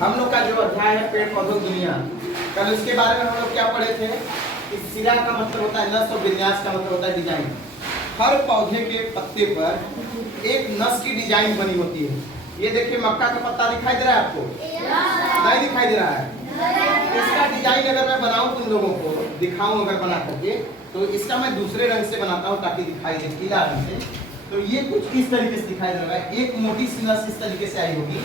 हम लोग का जो अध्याय है पेड़ पौधों की दुनिया, कल उसके बारे में हम लोग क्या पढ़े थे कि सिरा का मतलब होता है नस और विन्यास का मतलब होता है डिजाइन। हर पौधे के पत्ते पर एक नस की डिजाइन बनी होती है। ये देखिए मक्का का पत्ता दिखाई दे रहा है आपको? नहीं दिखाई दे रहा है। इसका डिजाइन अगर मैं बनाऊं तुम लोगों को दिखाऊं अगर बना करके, तो इसका मैं दूसरे रंग से बनाता हूं ताकि दिखाई दे पीला रंग से। तो ये कुछ इस तरीके से दिखाई दे रहा है, एक मोटी सी नस इस तरीके से आई होगी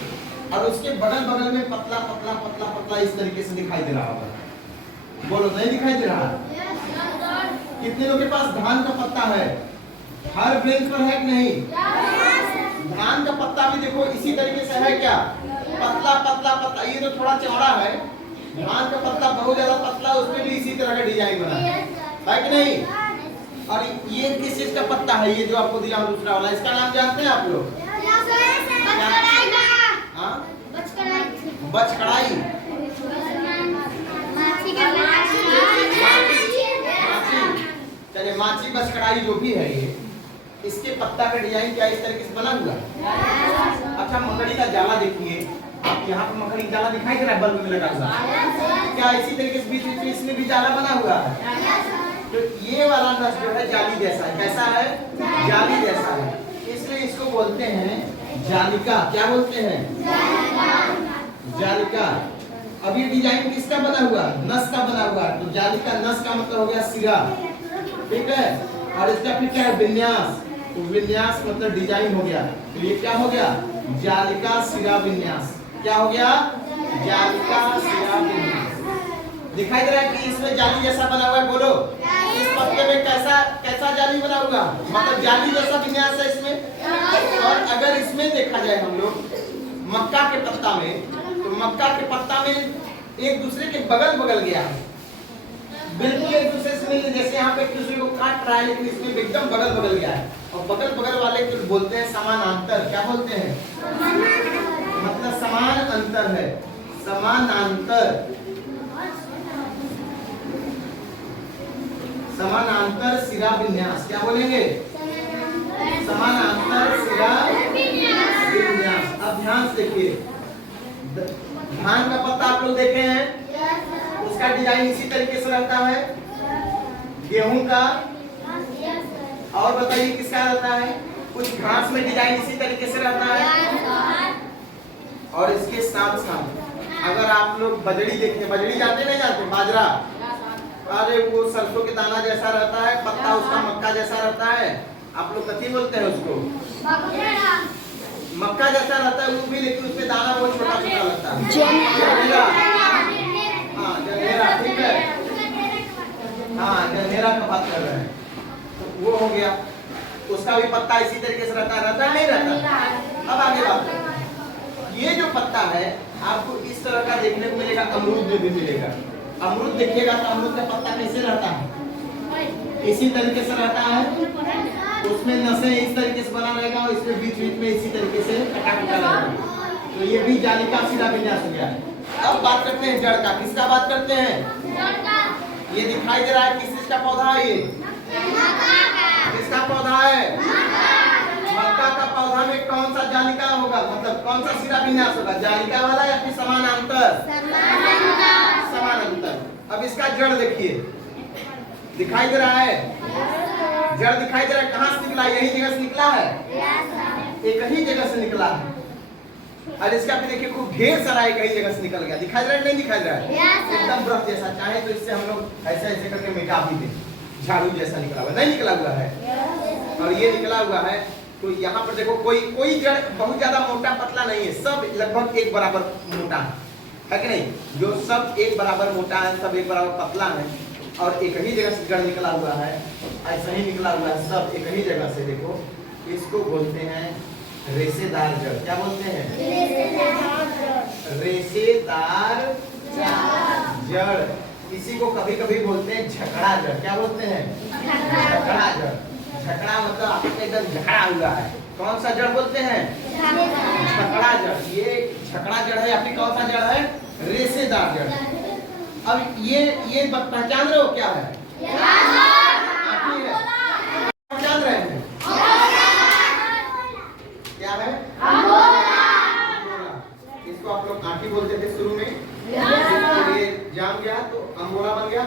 और उसके बगल बगल में पतला पतला पतला पतला इस तरीके से दिखाई दे रहा होगा। बोलो नहीं दिखाई दे रहा? कितने लोगों के पास धान का पत्ता है? हर बेंच पर है कि नहीं? धान का पत्ता भी देखो इसी तरीके से है क्या? पतला पतला पतला। ये तो थोड़ा चौड़ा है, धान का पत्ता बहुत ज्यादा पतला, उसमें भी इसी तरह का डिजाइन बना है कि नहीं? और ये किस चीज का पत्ता है? ये जो आपको दिया दूसरा वाला, इसका नाम जानते हैं आप लोग? बचकड़ाई। चलिए माची बचकड़ाई जो भी है ये, इसके पत्ता का डिजाइन क्या इस तरीके से बना हुआ? अच्छा मकड़ी का जाला देखिए आप, यहाँ पर मकड़ी का जाला दिखाई दे रहा है बल्ब में लगा हुआ, क्या इसी तरीके से बीच में इसमें भी जाला बना हुआ है? तो ये वाला नस जो है जाली जैसा है। कैसा है? जाली जैसा है, इसलिए इसको बोलते हैं जालिका। क्या बोलते हैं? जालिका। अब ये डिजाइन किसका बना हुआ? नस का बना हुआ। तो जालिका नस का मतलब हो गया सिरा, ठीक है। और इसका फिर क्या है? विन्यास। तो विन्यास मतलब डिजाइन हो गया। तो ये क्या हो गया? जालिका सिरा विन्यास। क्या हो गया? जालिका सिरा विन्यास। दिखाई दे रहा है कि इसमें जाली जैसा बना हुआ है? बोलो इस पत्ते में कैसा कैसा जाली बना हुआ? मतलब जाली जैसा विन्यास है इसमें। और अगर इसमें देखा जाए हम लोग मक्का के पत्ता में, तो मक्का के पत्ता में एक दूसरे के बगल बगल गया है, बिल्कुल एक दूसरे से मिलने जैसे यहाँ पे एक दूसरे को काट रहा है, लेकिन इसमें एकदम बगल बगल गया है। और बगल बगल वाले को बोलते हैं समानांतर। क्या बोलते हैं? मतलब समान अंतर है, समानांतर। समानांतर सिरा विन्यास। क्या बोलेंगे? समानांतर सिरा विन्यास। अब ध्यान से देखिए, धान का पत्ता आप लोग देखे हैं, उसका डिजाइन इसी तरीके से रहता है। गेहूं का और बताइए किसका रहता है? कुछ घास में डिजाइन इसी तरीके से रहता है। और इसके साथ साथ अगर आप लोग बजड़ी देखें, बजड़ी जानते नहीं जानते? बाजरा, अरे वो सरसों के दाना जैसा रहता है, पत्ता उसका मक्का जैसा रहता है। आप लोग कथी बोलते हैं उसको? मक्का जैसा रहता है वो भी, लेकिन उसमें दाना बहुत छोटा छोटा लगता है। जनेरा। हाँ जनेरा, ठीक है। हाँ जनेरा का बात कर रहे हैं, तो वो हो गया। उसका भी पत्ता इसी तरीके से रहता है नहीं रहता? अब आगे बात करते हैं। ये जो पत्ता है आपको इस तरह का देखने को मिलेगा, अमरूद में भी मिलेगा। अमरूद देखिएगा तो अमरूद का पत्ता कैसे रहता है? इसी तरीके से रहता है, उसमें नसें इस तरीके से बना रहेगा और इसमें बीच बीच में इसी तरीके से कटा कटा रहेगा। तो ये भी जालिका सिरा विन्यास हो गया। अब बात करते हैं जड़ का। किसका बात करते हैं? ये दिखाई दे रहा है किस चीज का पौधा है? ये किसका पौधा है? मक्का का पौधा में कौन सा जालिका होगा, मतलब कौन सा सिरा विन्यास होगा? जालिका वाला या फिर समानांतर? समानांतर। अब इसका जड़ देखिए, दिखाई दे रहा है? जड़ दिखाई दे रहा है। कहाँ से निकला? यही जगह से निकला है, एक ही जगह से निकला है। और इसका भी देखिए खूब ढेर सारा एक ही जगह से निकल गया। दिखाई दे रहा है नहीं दिखाई दे रहा है? एकदम ब्रश जैसा। चाहे तो इससे हम लोग ऐसे ऐसे करके मिटा भी दें, झाड़ू जैसा निकला हुआ नहीं निकला हुआ है, और ये निकला हुआ है। तो यहाँ पर देखो कोई जड़ बहुत ज्यादा मोटा पतला नहीं है, सब लगभग एक बराबर मोटा है कि नहीं? जो सब एक बराबर मोटा है, सब एक बराबर पतला है, और एक ही जगह से जड़ निकला हुआ है। ऐसा ही निकला हुआ है, सब एक ही जगह से। देखो इसको बोलते हैं रेशेदार जड़। क्या बोलते हैं? रेशेदार जड़। इसी को कभी कभी बोलते हैं झकड़ा जड़। क्या बोलते हैं? झकड़ा जड़। झकड़ा मतलब आपका एकदम झकड़ा हुआ है। कौन सा जड़ बोलते हैं? झकड़ा जड़। ये झकड़ा जड़ है या फिर कौन सा जड़ है? रेशेदार जड़। अब ये पहचान रहे हो क्या है? पहचान रहे हैं क्या है? इसको आप लोग माटी बोलते थे शुरू में, तो ये जाम गया तो अंगोरा बन गया।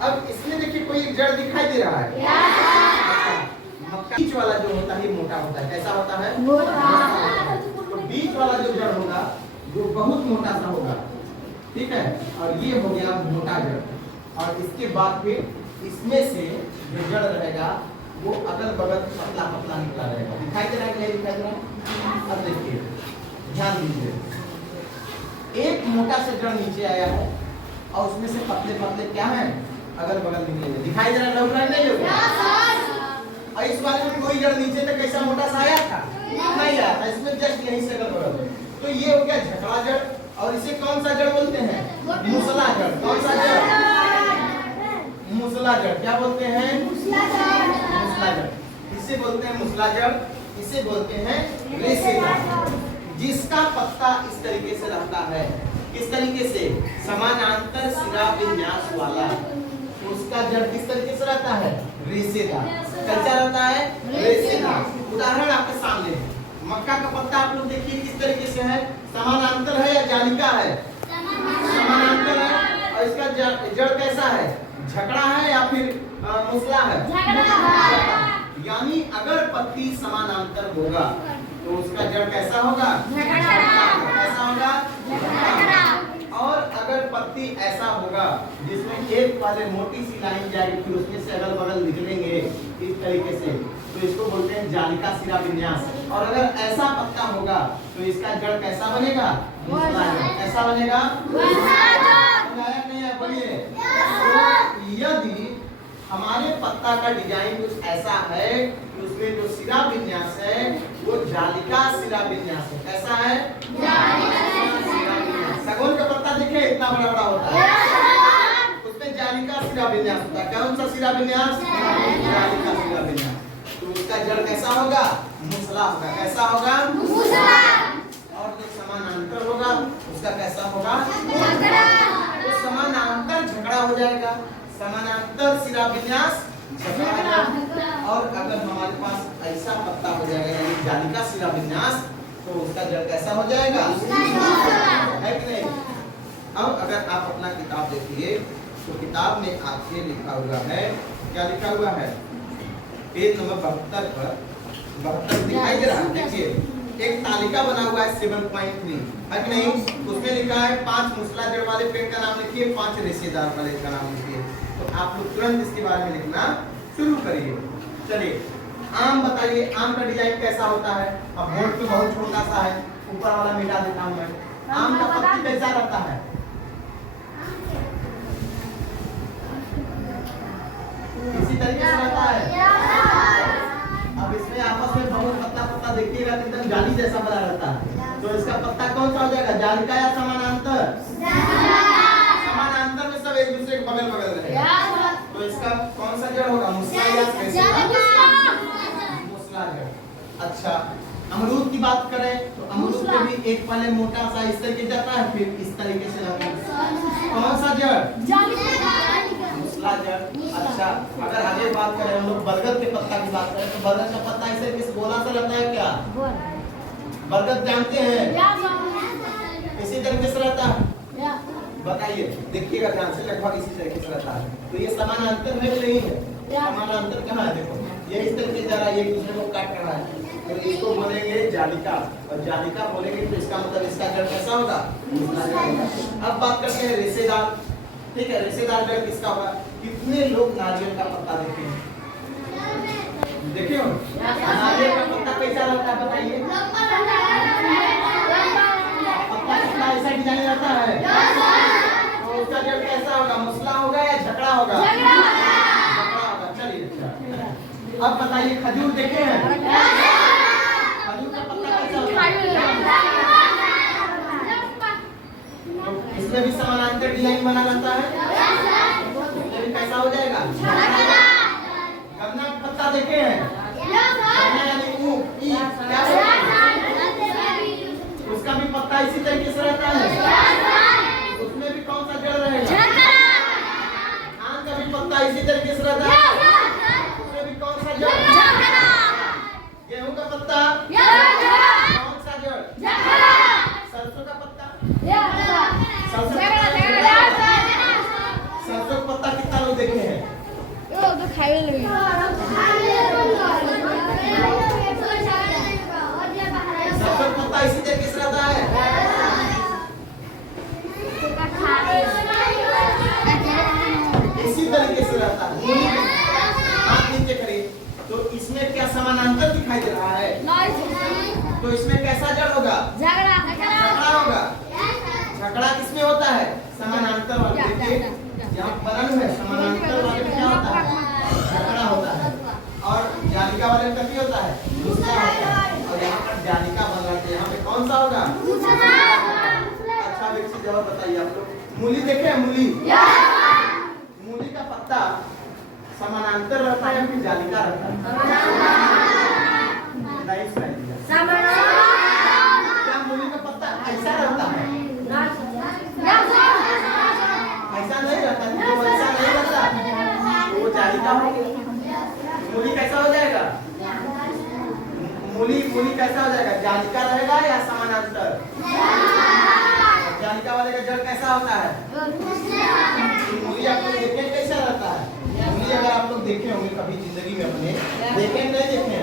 अब इसमें देखिए कोई एक जड़ दिखाई दे रहा है। मक्का बीच वाला जो होता है मोटा होता है। कैसा होता है? मोटा। तो बीच वाला जो जड़ होगा वो बहुत मोटा सा होगा, ठीक है। और ये हो गया मोटा जड़। और इसके बाद फिर इसमें से जो जड़ रहेगा वो अगल बगल पतला पतला निकला रहेगा। दिखाई दे रहा है कि नहीं दिखाई दे रहा है? अब देखिए ध्यान दीजिए, एक मोटा से जड़ नीचे आया है और उसमें से पतले पतले क्या है अगल बगल निकले। दिखाई दे रहा है? लग रहा है नहीं लग रहा? और इस वाले में कोई जड़ नीचे तक कैसा मोटा सा आया था? नहीं आया था। इसमें जस्ट यहीं से अगल बगल। तो ये हो गया झकड़ा जड़। और इसे कौन सा जड़ बोलते हैं? मुसला जड़। कौन सा जड़? मुसला जड़। क्या बोलते हैं? मुसला जड़। इसे बोलते हैं मुसला जड़, इसे बोलते हैं रेशेदार। जिसका पत्ता इस तरीके से रहता है। किस तरीके से? समानांतर सिरा विन्यास वाला। उसका जड़ किस तरीके से रहता है? रेशेदार। कैसा रहता है? रेशेदार। उदाहरण आपके सामने है। मक्का का पत्ता आप लोग देखिए किस तरीके से है। समानांतर है या जालिका है? समानांतर है। और इसका जड़ कैसा है? झकड़ा है या फिर मुसला है? यानी अगर पत्ती समानांतर होगा तो उसका जड़ कैसा होगा? कैसा होगा? और अगर पत्ती ऐसा होगा जिसमें एक वाले मोटी सी लाइन जाएगी फिर उसमें से अगल बगल निकलेंगे इस तरीके से, तो इसको बोलते हैं जालिका सिरा विन्यास। और अगर ऐसा पत्ता होगा तो इसका जड़ कैसा बनेगा? कैसा बनेगा? नहीं है बोलिए। यदि हमारे पत्ता का डिजाइन कुछ ऐसा है कि उसमें जो सिरा विन्यास है वो जालिका सिरा विन्यास है। कैसा है? सगोन का पत्ता देखिए इतना बड़ा बड़ा होता है, उसमें जालिका सिरा विन्यास होता है। कौन सा सिरा विन्यास? जालिका सिरा विन्यास। तो उसका जड़ कैसा होगा? मुसला होगा। कैसा होगा? और जो समानांतर होगा उसका कैसा होगा? तो समानांतर झगड़ा हो जाएगा। समानांतर सिरा विन्यास झगड़ा। और अगर हमारे पास ऐसा पत्ता हो जाएगा यानी जालिका सिरा विन्यास तो उसका जड़ कैसा हो जाएगा? है कि नहीं? अब अगर आप अपना किताब देखिए तो किताब में आपके लिखा हुआ है, क्या लिखा हुआ है? पेज नंबर 72 पर 72 दिखाई दे रहा है। देखिए एक तालिका बना हुआ है 7.3 है कि नहीं? उसमें लिखा है 5 मुसला जड़ वाले पेड़ का नाम लिखिए, 5 रेशेदार वाले का नाम लिखिए। तो आप लोग तुरंत इसके बारे में लिखना शुरू करिए। चलिए आम बताइए, आम का डिजाइन कैसा होता है? अब बोर्ड पे बहुत छोटा सा है, ऊपर वाला मिटा देता हूं मैं। आम का पत्ती कैसा रहता है? इसी तरीके से रहता है। अब इसमें आपस में बहुत पत्ता पत्ता देखिएगा एकदम जाली जैसा बना रहता है। तो इसका पत्ता कौन सा हो जाएगा? जालिका या समानांतर? समानांतर में सब एक दूसरे के बगल बगल रहेगा। तो इसका कौन सा जड़ होगा? मुसला या मुसला जड़। अच्छा अमरूद की बात करें तो अमरूद में भी एक पहले मोटा सा इस तरीके जाता है फिर इस तरीके से रहता है। कौन सा जड़? मुसला जड़। अच्छा अगर आगे बात करें हम लोग बरगद के पत्ता की बात करें तो बरगद का पत्ता इसे किस गोला सा रहता है क्या? बरगद जानते हैं? इसी तरीके से रहता है। बताइए देखिएगा ध्यान से, लगभग इसी तरीके से रहता है। तो ये समानांतर है कि नहीं है? समानांतर कहाँ है? देखो ये इस तरीके जा रहा है, एक दूसरे को काट रहा है। तो इसको बोलेंगे जालिका। और जालिका बोलेंगे तो इसका मतलब इसका जड़ कैसा होगा? अब बात करते हैं रेशेदार। ठीक है, रेशेदार जड़ किसका होगा? कितने लोग नारियल का पत्ता देखे हैं? देखे हो? नारियल का पत्ता कैसा रहता है बताइए? पत्ता कितना ऐसा डिजाइन रहता है? तो उसका जड़ कैसा होगा? मुसला होगा या झकड़ा होगा? झकड़ा होगा। चलिए अब बताइए खजूर देखे हैं? खजूर का पत्ता कैसा होता है? तो इसमें भी समानांतर डिजाइन बना रहता है। इसमें भी कैसा हो जाएगा? गन्ना का पत्ता देखे हैं? गन्ना यानी ऊख, क्या उसका भी पत्ता इसी तरीके से रहता है। उसमें भी कौन सा जड़ रहेगा? आम का भी पत्ता इसी तरीके से रहता है। उसमें भी कौन सा जड़? गेहूं का पत्ता कौन सा जड़? सरसों का पत्ता सरसों का पत्ता कितना लोग देखे हैं? सरसों का पत्ता इसी तरीके से रहता है। इसी तरीके से रहता है। हाथ नीचे करिए। तो इसमें क्या समानांतर दिखाई दे रहा है? तो इसमें कैसा जड़ होगा? झगड़ा होगा। झगड़ा किसमें होता है? समानांतर वाले। देखिए यहाँ बरन है, समानांतर वाले में क्या होता है? झगड़ा होता है। और जालिका वाले में क्या होता है? दूसरा होता है। और यहाँ पर जालिका बन रहा है, यहाँ पे कौन सा होगा? अच्छा विकसित जवाब बताइए आप लोग। मूली देखे हैं? मूली मूली का पत्ता समानांतर रहता है या फिर जालिका रहता है? क्या मूली का पत्ता ऐसा रहता है? ऐसा नहीं रहता। तो ऐसा नहीं रहता तो वो जालिका होगी। मूली कैसा हो जाएगा? मूली कैसा हो जाएगा? जालिका रहेगा या समानांतर? जालिका वाले का जड़ कैसा होता है? मूली आप लोग देखें कैसा रहता है? मूली अगर आप लोग देखे होंगे कभी जिंदगी में अपने, देखे नहीं देखे?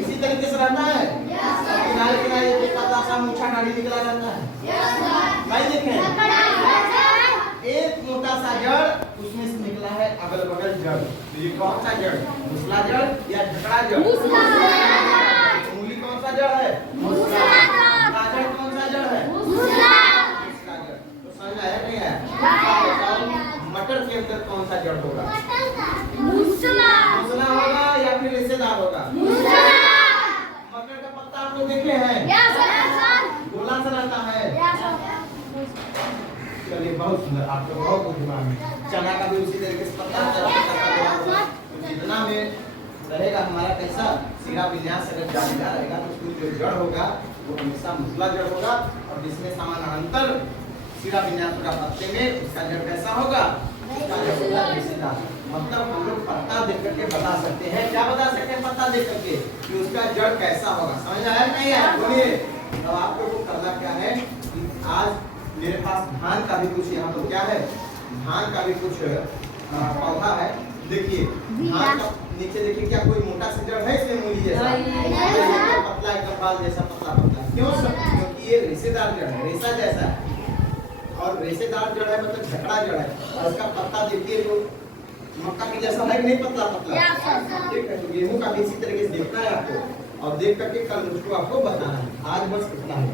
इसी तरीके से रहता है। किनारे किनारे एक पतला सा मूछा नाड़ी निकला रहता है। नहीं देखे? एक मोटा सा जड़, उसमें से निकला है अगल बगल जड़। तो ये कौन सा जड़? मूसला जड़ या झगड़ा जड़? मूली कौन सा जड़ है? गाजर कौन सा जड़ है? मूसला जड़। तो समझ आया नहीं आया? मटर के अंदर कौन सा जड़ होगा? मूसला होगा या फिर रेशेदार होगा? मटर का पत्ता आप लोग देखे हैं? गोला सा रहता है। चलिए बहुत सुंदर, आप लोग बहुत बुद्धिमान हैं। चना का भी उसी तरीके से पत्ता होगा। तो जितना में रहेगा हमारा कैसा सिरा विन्यास, अगर जालिका रहेगा तो उसकी जो जड़ होगा वो हमेशा मूसला जड़ होगा। और जिसमें समानांतर सिरा विन्यास होगा पत्ते में, उसका जड़ कैसा होगा? उसका जड़ होगा रेशेदार। मतलब हम लोग पत्ता देख करके बता सकते हैं। क्या बता सकते हैं पत्ता देख करके? कि उसका जड़ कैसा होगा। समझ आया नहीं आया? बोलिए। तो आप लोगों को करना क्या है कि आज मेरे पास धान का भी कुछ यहाँ तो क्या है, धान का भी कुछ पौधा है। देखिए धान का नीचे देखिए क्या कोई मोटा सा जड़ है इसमें? मूली जैसा पतला, एकदम बाल जैसा पतला। क्यों? क्योंकि ये रेशेदार जड़ है, रेशा जैसा है। और रेशेदार जड़ है मतलब झगड़ा जड़ है। और इसका पत्ता देखिए जो मक्का की जैसा है कि नहीं? पतला पतला। ठीक है। तो गेहूं का भी इसी तरीके से देखना है आपको, और देख करके कल मुझको आपको बताना है। आज बस इतना है।